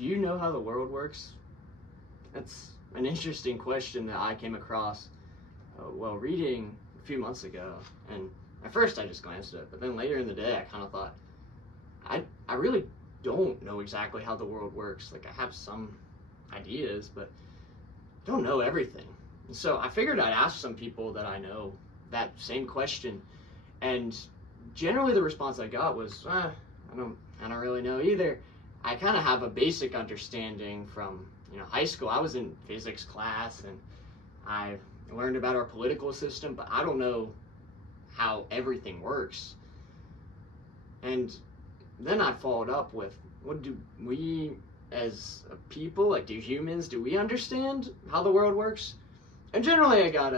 do you know how the world works? That's an interesting question that I came across while reading a few months ago. And at first I just glanced at it, but then later in the day I kind of thought, I really don't know exactly how the world works. Like, I have some ideas, but don't know everything. And so I figured I'd ask some people that I know that same question. And generally the response I got was, I don't really know either. I kind of have a basic understanding from high school. I was in physics class and I learned about our political system, but I don't know how everything works. And then I followed up with, what do we as a people, like, do humans, do we understand how the world works? And generally I got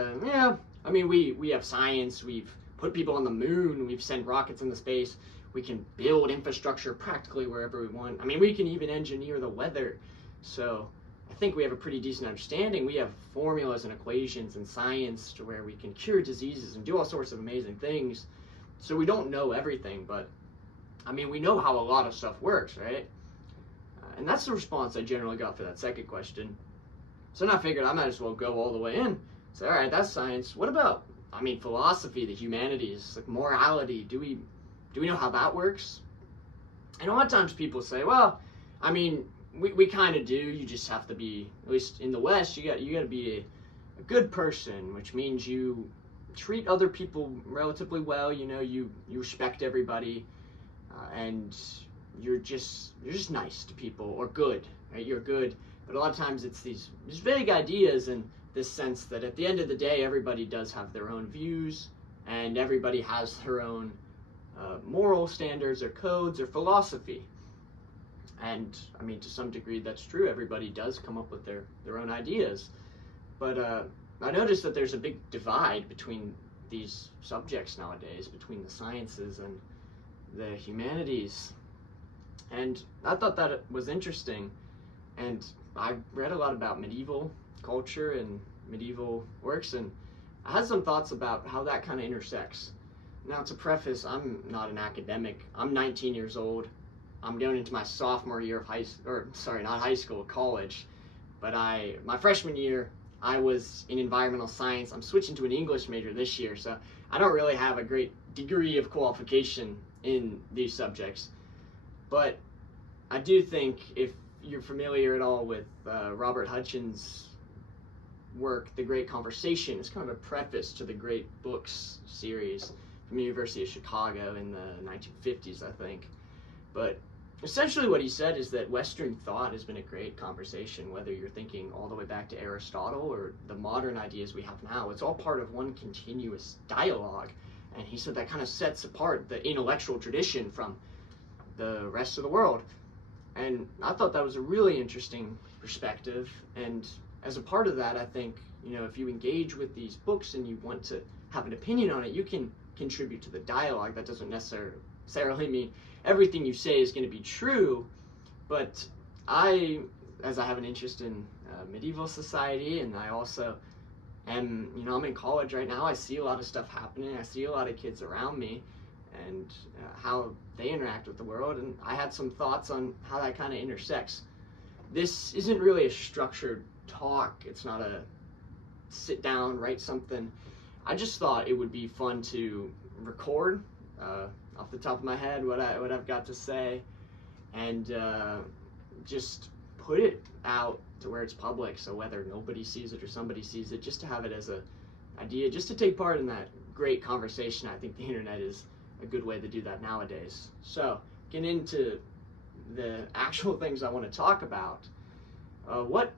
we have science, we've put people on the moon, we've sent rockets into space, we can build infrastructure practically wherever we want. I mean, we can even engineer the weather. So I think we have a pretty decent understanding. We have formulas and equations and science to where we can cure diseases and do all sorts of amazing things. So we don't know everything, but I mean, we know how a lot of stuff works, right? And that's the response I generally got for that second question. So then I figured I might as well go all the way in. So, all right, that's science. What about, philosophy, the humanities, like morality? Do we know how that works? And a lot of times people say, well, we kind of do. You just have to be, at least in the West, you got to be a good person, which means you treat other people relatively well. You respect everybody, and you're just nice to people, or good, right? You're good. But a lot of times it's these vague ideas in this sense that at the end of the day, everybody does have their own views, and everybody has their own moral standards or codes or philosophy. And to some degree that's true. Everybody does come up with their own ideas. But I noticed that there's a big divide between these subjects nowadays, between the sciences and the humanities. And I thought that it was interesting. And I read a lot about medieval culture and medieval works, and I had some thoughts about how that kind of intersects. Now, to preface, I'm not an academic. I'm 19 years old. I'm going into my sophomore year of college. But my freshman year, I was in environmental science. I'm switching to an English major this year, so I don't really have a great degree of qualification in these subjects. But I do think, if you're familiar at all with Robert Hutchins' work, The Great Conversation, it's kind of a preface to the Great Books series from the University of Chicago in the 1950s, I think. But essentially what he said is that Western thought has been a great conversation, whether you're thinking all the way back to Aristotle or the modern ideas we have now. It's all part of one continuous dialogue. And he said that kind of sets apart the intellectual tradition from the rest of the world. And I thought that was a really interesting perspective. And as a part of that, I think, if you engage with these books and you want to have an opinion on it, you can contribute to the dialogue. That doesn't necessarily mean everything you say is going to be true, but as I have an interest in medieval society, and I also am, I'm in college right now, I see a lot of stuff happening. I see a lot of kids around me and how they interact with the world, and I had some thoughts on how that kind of intersects. This isn't really a structured talk. It's not a sit down, write something. I just thought it would be fun to record off the top of my head what I've got to say, and just put it out to where it's public, so whether nobody sees it or somebody sees it, just to have it as a idea, just to take part in that great conversation. I think the internet is a good way to do that nowadays. So, getting into the actual things I want to talk about, what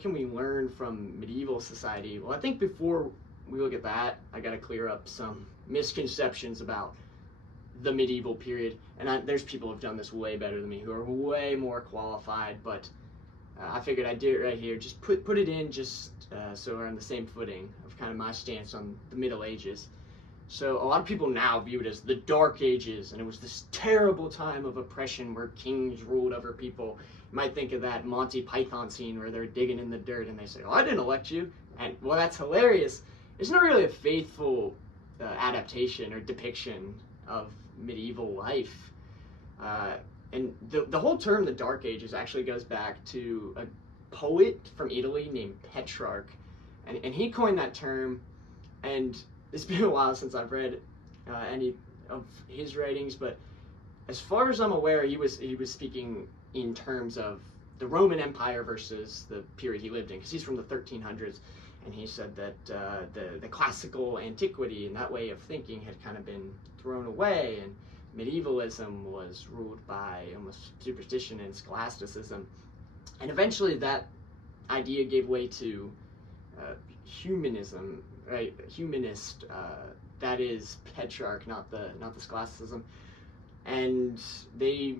can we learn from medieval society? Well, I think before we look at that, I got to clear up some misconceptions about the medieval period. And there's people who have done this way better than me, who are way more qualified, but I figured I'd do it right here. Just put it in, just so we're on the same footing of kind of my stance on the Middle Ages. So a lot of people now view it as the Dark Ages, and it was this terrible time of oppression where kings ruled over people. You might think of that Monty Python scene where they're digging in the dirt and they say, "Oh, I didn't elect you." And, well, that's hilarious. It's not really a faithful adaptation or depiction of medieval life. And the whole term, the Dark Ages, actually goes back to a poet from Italy named Petrarch. And he coined that term, and it's been a while since I've read any of his writings, but as far as I'm aware, he was speaking in terms of the Roman Empire versus the period he lived in, because he's from the 1300s, and he said that the classical antiquity and that way of thinking had kind of been thrown away, and medievalism was ruled by almost superstition and scholasticism, and eventually that idea gave way to humanism, right? Humanist, that is Petrarch, not the scholasticism, and they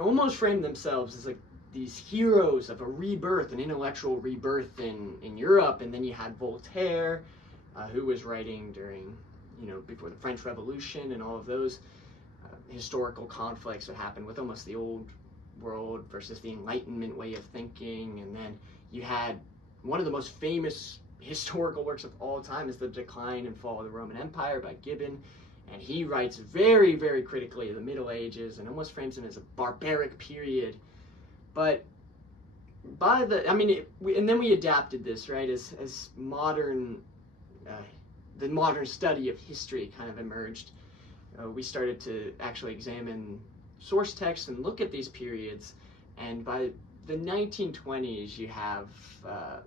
almost framed themselves as like these heroes of a rebirth, an intellectual rebirth in Europe. And then you had Voltaire, who was writing during, before the French Revolution and all of those historical conflicts that happened with almost the old world versus the Enlightenment way of thinking. And then you had one of the most famous historical works of all time is The Decline and Fall of the Roman Empire by Gibbon. And he writes very, very critically of the Middle Ages and almost frames it as a barbaric period. But by and then we adapted this, right, as modern, the modern study of history kind of emerged. We started to actually examine source texts and look at these periods. And by the 1920s, you have a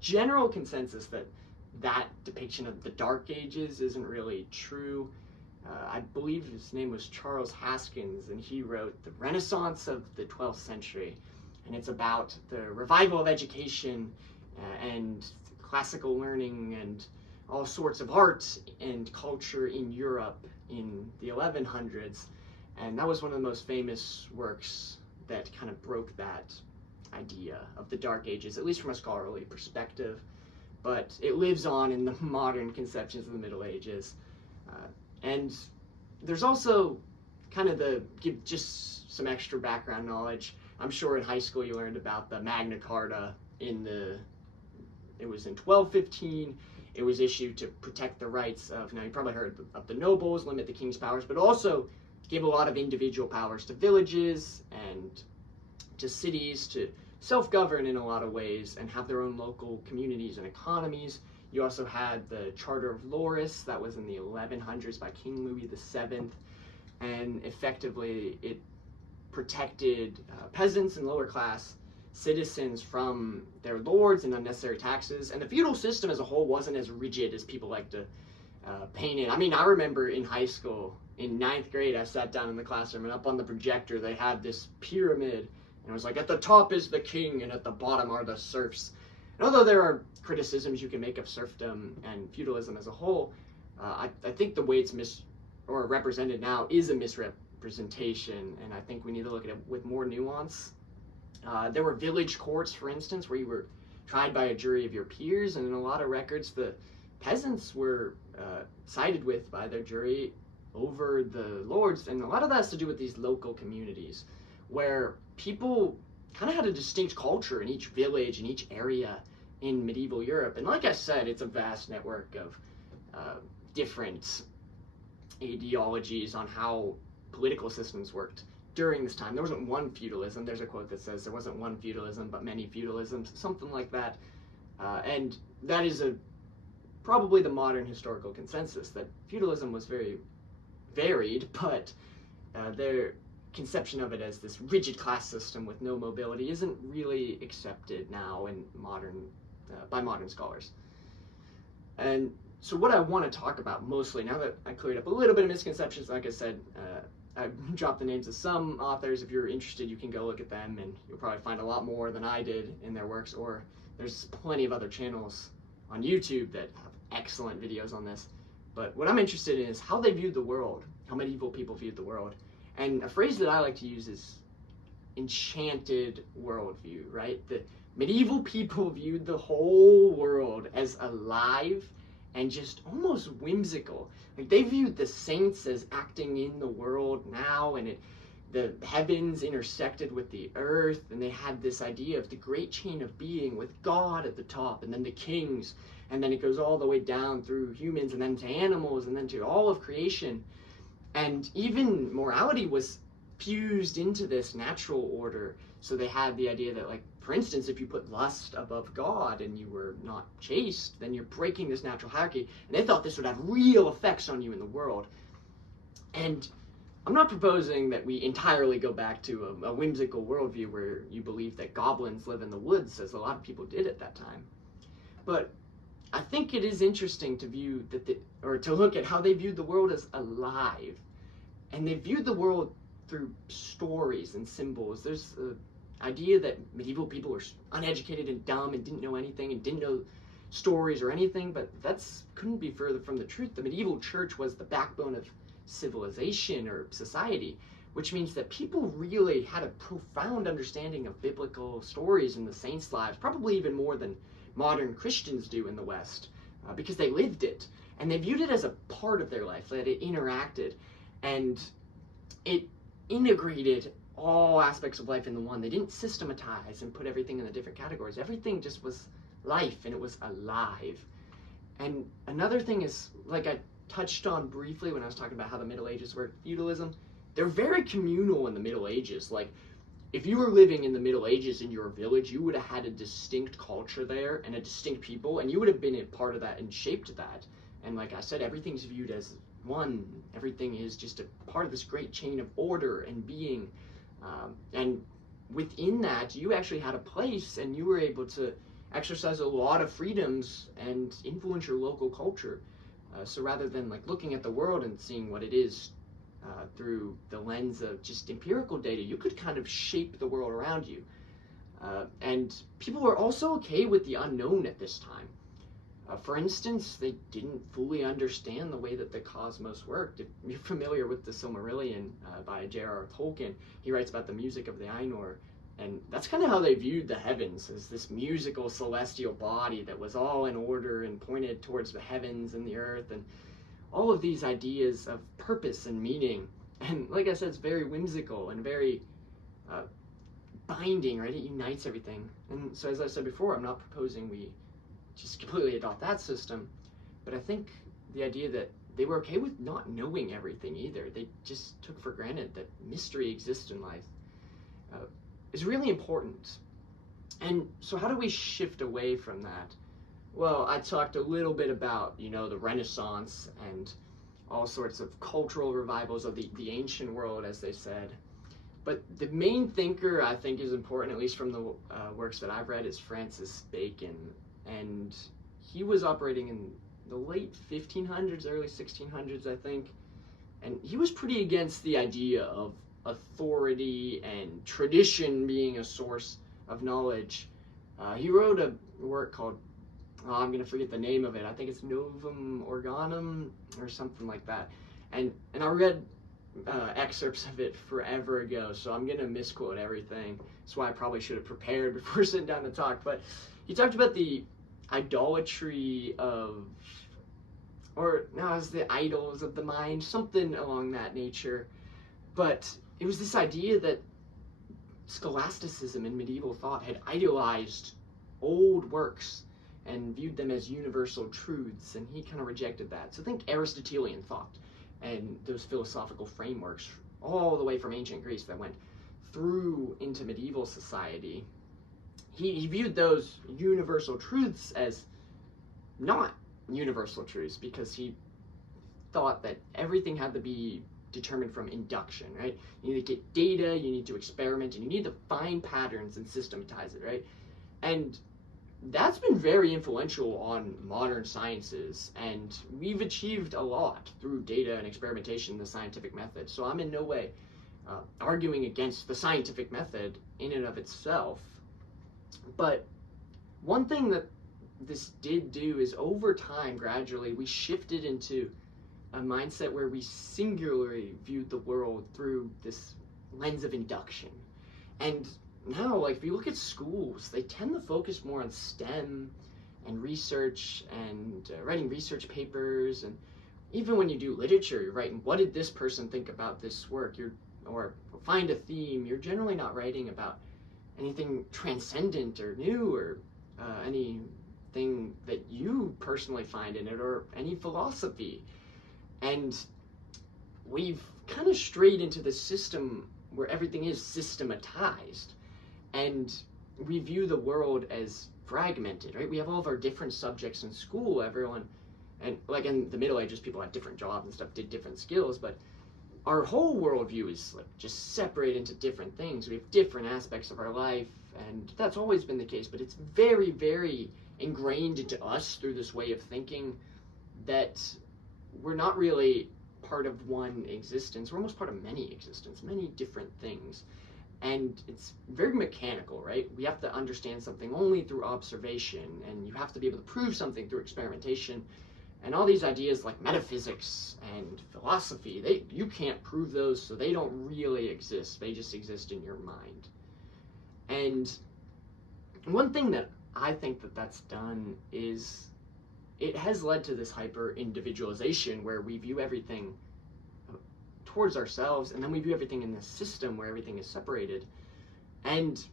general consensus that depiction of the Dark Ages isn't really true. I believe his name was Charles Haskins, and he wrote The Renaissance of the 12th Century, and it's about the revival of education and classical learning and all sorts of art and culture in Europe in the 1100s, and that was one of the most famous works that kind of broke that idea of the Dark Ages, at least from a scholarly perspective. But it lives on in the modern conceptions of the Middle Ages. And there's also kind of give just some extra background knowledge. I'm sure in high school you learned about the Magna Carta it was in 1215. It was issued to protect the rights of, now you probably heard of the nobles, limit the king's powers, but also give a lot of individual powers to villages and to cities to self-govern in a lot of ways and have their own local communities and economies. You also had the Charter of Loris, that was in the 1100s by King Louis VII, and effectively it protected peasants and lower class citizens from their lords and unnecessary taxes. And the feudal system as a whole wasn't as rigid as people like to paint it. I mean, I remember in high school, in 9th grade, I sat down in the classroom and up on the projector they had this pyramid. And it was like, at the top is the king, and at the bottom are the serfs. And although there are criticisms you can make of serfdom and feudalism as a whole, I think the way it's represented now is a misrepresentation, and I think we need to look at it with more nuance. There were village courts, for instance, where you were tried by a jury of your peers, and in a lot of records, the peasants were sided with by their jury over the lords, and a lot of that has to do with these local communities, where people kind of had a distinct culture in each village, in each area in medieval Europe. And like I said, it's a vast network of different ideologies on how political systems worked during this time. There wasn't one feudalism. There's a quote that says there wasn't one feudalism, but many feudalisms, something like that. And that is probably the modern historical consensus, that feudalism was very varied, but their conception of it as this rigid class system with no mobility isn't really accepted now in by modern scholars. And so what I want to talk about mostly, now that I cleared up a little bit of misconceptions, like I said, I dropped the names of some authors. If you're interested, you can go look at them, and you'll probably find a lot more than I did in their works, or there's plenty of other channels on YouTube that have excellent videos on this. But what I'm interested in is how they viewed the world, how medieval people viewed the world. And a phrase that I like to use is enchanted worldview, right? The medieval people viewed the whole world as alive and just almost whimsical. Like, they viewed the saints as acting in the world now, and the heavens intersected with the earth, and they had this idea of the great chain of being with God at the top, and then the kings, and then it goes all the way down through humans, and then to animals, and then to all of creation. And even morality was fused into this natural order. So they had the idea that, like, for instance, if you put lust above God and you were not chaste, then you're breaking this natural hierarchy. And they thought this would have real effects on you in the world. And I'm not proposing that we entirely go back to a whimsical worldview where you believe that goblins live in the woods, as a lot of people did at that time. But I think it is interesting to view to look at how they viewed the world as alive. And they viewed the world through stories and symbols. There's the idea that medieval people were uneducated and dumb and didn't know anything and didn't know stories or anything, but that's couldn't be further from the truth. The medieval church was the backbone of civilization or society, which means that people really had a profound understanding of biblical stories and the saints' lives, probably even more than modern Christians do in the West, because they lived it and they viewed it as a part of their life, that it interacted and it integrated all aspects of life into one. They didn't systematize and put everything in the different categories. Everything just was life and it was alive. And another thing is, like I touched on briefly when I was talking about how the Middle Ages were feudalism, they're very communal in the Middle Ages. Like, if you were living in the Middle Ages in your village, you would have had a distinct culture there and a distinct people, and you would have been a part of that and shaped that. And like I said, everything's viewed as one. Everything is just a part of this great chain of order and being. And within that, you actually had a place, and you were able to exercise a lot of freedoms and influence your local culture. So rather than like looking at the world and seeing what it is through the lens of just empirical data, you could kind of shape the world around you. And people were also okay with the unknown at this time. For instance, they didn't fully understand the way that the cosmos worked. If you're familiar with the Silmarillion by J.R.R. Tolkien, he writes about the music of the Ainur. And that's kind of how they viewed the heavens, as this musical celestial body that was all in order and pointed towards the heavens and the earth, and all of these ideas of purpose and meaning. And like I said, it's very whimsical and very binding, right? It unites everything. And so as I said before, I'm not proposing we just completely adopt that system, but I think the idea that they were okay with not knowing everything either. They just took for granted that mystery exists in life. Is really important. And so how do we shift away from that? Well, I talked a little bit about, the Renaissance and all sorts of cultural revivals of the ancient world, as they said. But the main thinker I think is important, at least from the works that I've read, is Francis Bacon. And he was operating in the late 1500s, early 1600s, I think. And he was pretty against the idea of authority and tradition being a source of knowledge. He wrote a work called, I'm going to forget the name of it, I think it's Novum Organum or something like that. And I read excerpts of it forever ago, so I'm going to misquote everything. That's why I probably should have prepared before sitting down to talk. But he talked about the idolatry of, it's the idols of the mind, something along that nature. But it was this idea that scholasticism in medieval thought had idealized old works and viewed them as universal truths, and he kind of rejected that. So think Aristotelian thought and those philosophical frameworks all the way from ancient Greece that went through into medieval society. He viewed those universal truths as not universal truths, because he thought that everything had to be determined from induction, right? You need to get data, you need to experiment, and you need to find patterns and systematize it, right? And that's been very influential on modern sciences, and we've achieved a lot through data and experimentation, the scientific method. So I'm in no way arguing against the scientific method in and of itself. But one thing that this did do is, over time, gradually, we shifted into a mindset where we singularly viewed the world through this lens of induction. And now, like, if you look at schools, they tend to focus more on STEM and research and writing research papers. And even when you do literature, you're writing, what did this person think about this work? Or find a theme. You're generally not writing about anything transcendent or new, or anything that you personally find in it, or any philosophy. And we've kind of strayed into this system where everything is systematized, and we view the world as fragmented, right? We have all of our different subjects in school, everyone, and like in the Middle Ages, people had different jobs and stuff, did different skills, but our whole worldview is like just separated into different things. We have different aspects of our life, and that's always been the case, but it's very, very ingrained into us through this way of thinking that we're not really part of one existence. We're almost part of many existences, many different things. And it's very mechanical, right? We have to understand something only through observation, and you have to be able to prove something through experimentation. And all these ideas like metaphysics and philosophy, you can't prove those, so they don't really exist. They just exist in your mind. And one thing that I think that's done is it has led to this hyper individualization where we view everything towards ourselves, and then we view everything in this system where everything is separated, and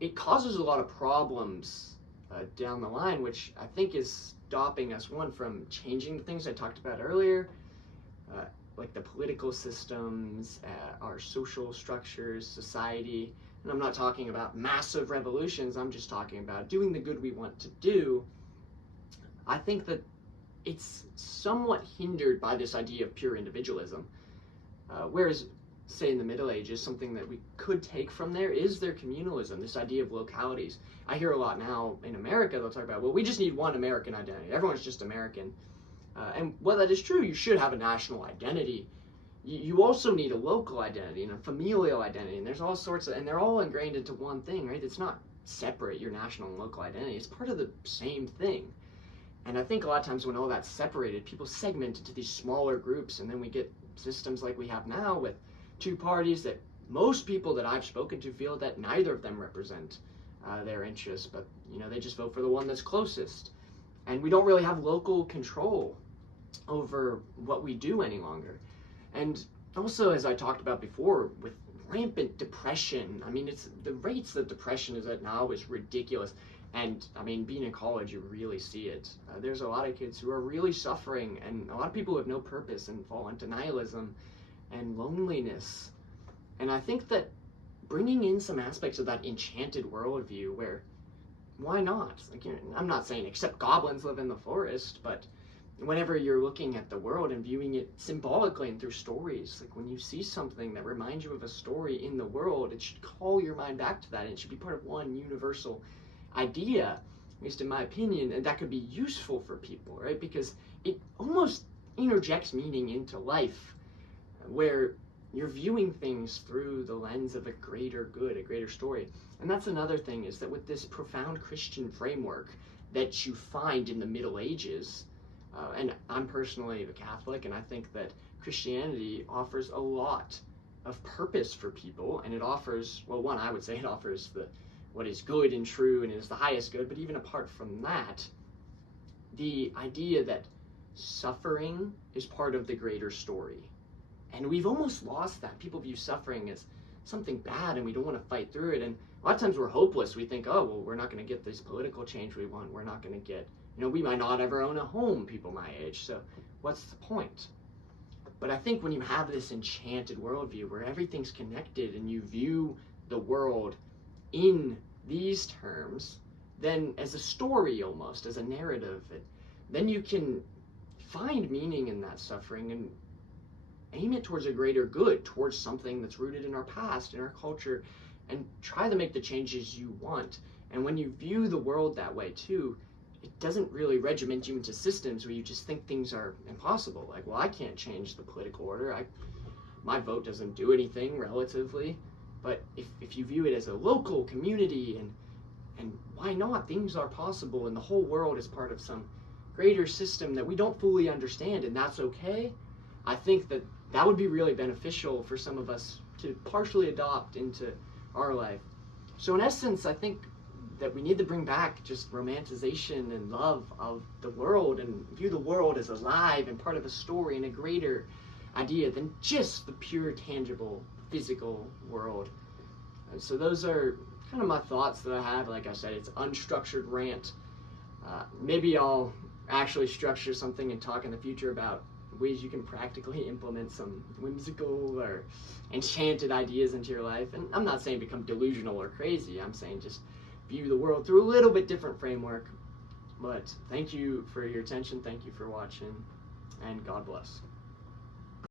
it causes a lot of problems down the line, which I think is stopping us, one, from changing the things I talked about earlier, like the political systems, our social structures, society. And I'm not talking about massive revolutions, I'm just talking about doing the good we want to do. I think that it's somewhat hindered by this idea of pure individualism. Whereas, say in the Middle Ages, something that we could take from there is their communalism, this idea of localities. I hear a lot now in America, they'll talk about, well, we just need one American identity. Everyone's just American. And while that is true, you should have a national identity. You also need a local identity and a familial identity, and there's all sorts of, and they're all ingrained into one thing, right? It's not separate, your national and local identity. It's part of the same thing. And I think a lot of times when all that's separated, people segment into these smaller groups, and then we get systems like we have now with two parties that most people that I've spoken to feel that neither of them represent their interests, but they just vote for the one that's closest. And we don't really have local control over what we do any longer. And also, as I talked about before, with rampant depression, I mean, it's the rates that depression is at now is ridiculous. And I mean, being in college, you really see it. There's a lot of kids who are really suffering, and a lot of people who have no purpose and fall into nihilism and loneliness. And I think that bringing in some aspects of that enchanted worldview, where why not? Like, I'm not saying except goblins live in the forest, but whenever you're looking at the world and viewing it symbolically and through stories, like when you see something that reminds you of a story in the world, it should call your mind back to that, and it should be part of one universal idea, at least in my opinion, and that could be useful for people, right? Because it almost interjects meaning into life, where you're viewing things through the lens of a greater good, a greater story. And that's another thing, is that with this profound Christian framework that you find in the Middle Ages, and I'm personally a Catholic, and I think that Christianity offers a lot of purpose for people, and it offers, well, one, I would say it offers what is good and true and is the highest good, but even apart from that, the idea that suffering is part of the greater story. And we've almost lost that. People view suffering as something bad, and we don't want to fight through it. And a lot of times we're hopeless. We think, oh, well, we're not going to get this political change we want. We're not going to get, we might not ever own a home, people my age. So what's the point? But I think when you have this enchanted worldview where everything's connected and you view the world in these terms, then as a story almost, as a narrative, then you can find meaning in that suffering and aim it towards a greater good, towards something that's rooted in our past, in our culture, and try to make the changes you want. And when you view the world that way too, it doesn't really regiment you into systems where you just think things are impossible. Like, well, I can't change the political order. My vote doesn't do anything relatively. But if you view it as a local community, and why not? Things are possible, and the whole world is part of some greater system that we don't fully understand, and that's okay. I think that would be really beneficial for some of us to partially adopt into our life. So in essence, I think that we need to bring back just romanticization and love of the world, and view the world as alive and part of a story and a greater idea than just the pure, tangible, physical world. And so those are kind of my thoughts that I have. Like I said, it's unstructured rant. Maybe I'll actually structure something and talk in the future about ways you can practically implement some whimsical or enchanted ideas into your life. And I'm not saying become delusional or crazy. I'm saying just view the world through a little bit different framework. But thank you for your attention. Thank you for watching. And God bless.